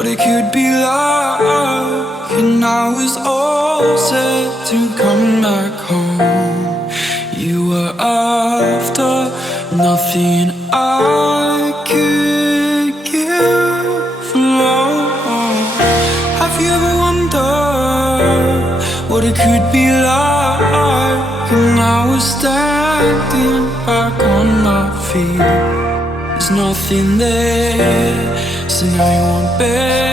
what it could be like. And I was all set to come back home. You were after nothing I could give alone. Have you ever wondered what it could be like? And I was standing back on my feet. There's nothing there, so now you want better.